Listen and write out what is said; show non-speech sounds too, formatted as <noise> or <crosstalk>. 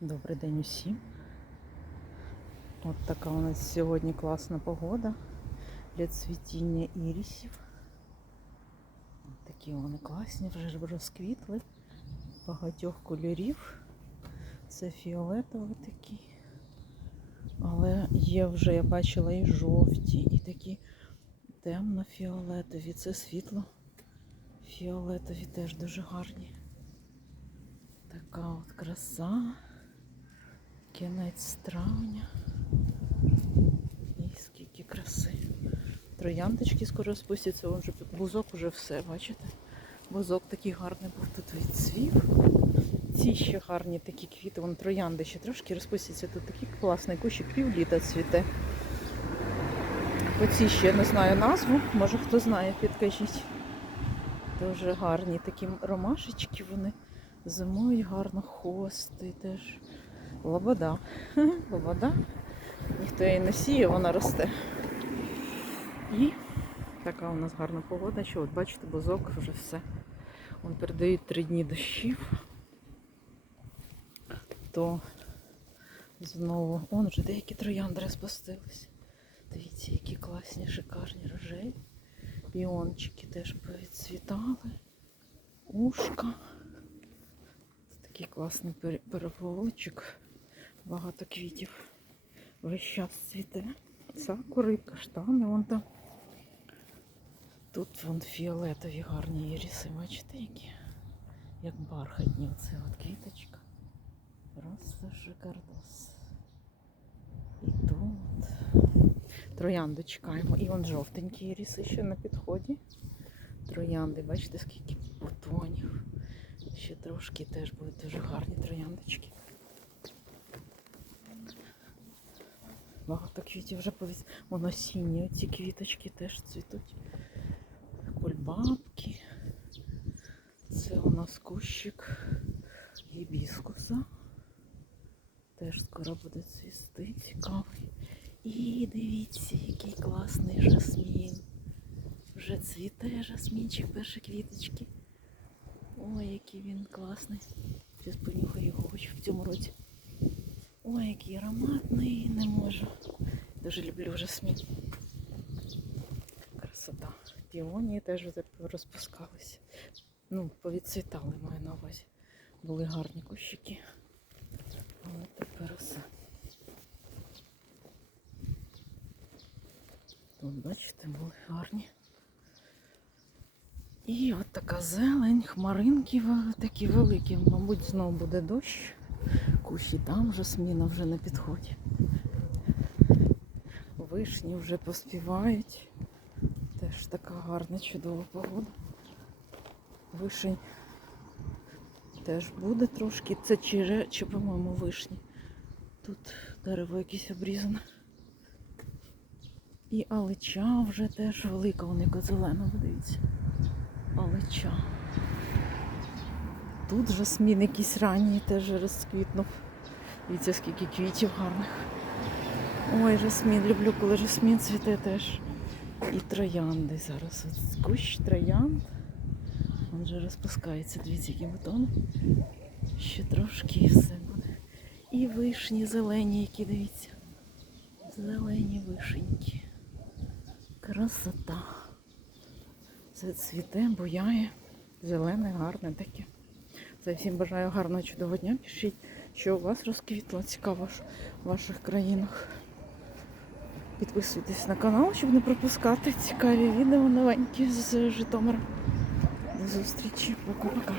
Добрий день усім. От така у нас сьогодні класна погода для цвітіння ірісів. От такі вони класні, вже розквітли багатьох кольорів. Це фіолетовий такий. Але є вже, я бачила, і жовті, і такі темно-фіолетові. Це світло. Фіолетові теж дуже гарні. Така от краса. Кінець травня. І скільки краси. Трояндочки скоро спустяться, он же бузок уже все, бачите? Бузок такий гарний був тут відцвів. Ці ще гарні такі квіти, вон троянди ще трошки розпустяться. Тут такий класний кущик півліта цвіте. Оці ще не знаю назву, може хто знає, підкажіть. Дуже гарні такі ромашечки вони. Зимують гарно хости теж. Лобода. <laughs> Лобода. Ніхто її не сіє, вона росте. І така у нас гарна погода, що от бачите, бузок вже все. Вон передають три дні дощів. То знову. Он вже деякі троянди розпустились. Дивіться, які класні, шикарні рожеві. Піончики теж повідцвітали. Ушка. Такий класний пере- переполочок. Багато квітів. Весь час цвіте. Сакури, каштани вон там. Тут вон фіолетові гарні іріси, бачите, які? Як бархатні оце от квіточка. Просто шикардос. І тут. Троянду чекаємо. І вон жовтенькі іріси ще на підході. Троянди, бачите, скільки бутонів. Ще трошки теж будуть дуже гарні трояндочки. Багато квітів вже повіс. Вон осінні ці квіточки теж цвітуть. Кульбабки. Це у нас кущик гібіскуса. Теж скоро буде цвісти, цікавий. І дивіться, який класний жасмін. Вже цвіте жасмінчик, перші квіточки. Ой, який він класний. Зараз понюхаю його хоч в цьому році. Ой, який ароматний, не можу. Дуже люблю жасмін. Красота. Піонії теж розпускалися. Ну, повідцвітали, маю на увазі. Були гарні кущики. Але тепер все. Тут, бачите, були гарні. І от така зелень, хмаринки такі великі. Мабуть, знову буде дощ. Кущі там жасміна вже на підході. Вишні вже поспівають. Теж така гарна, чудова погода. Вишень теж буде трошки. Це чи, чи по-моєму, вишні. Тут дерево якесь обрізане. І алича вже теж велика, вона яка зелена, подивіться. Алича. Тут жасмін якийсь ранній теж розквітнув. Дивіться, скільки квітів гарних. Ой, жасмін, люблю, коли жасмін цвіте теж. І троянди зараз. От кущ троянд. Він вже розпускається, дивіться, які бутони. Ще трошки і все буде. І вишні зелені, які дивіться. Зелені вишеньки. Красота. Це цвіте, буяє. Зелене, гарне таке. Це всім бажаю гарного чудового дня. Пишіть, що у вас розквітло цікаво в ваших країнах. Підписуйтесь на канал, щоб не пропускати цікаві відео новенькі з Житомира. До зустрічі. Пока-пока.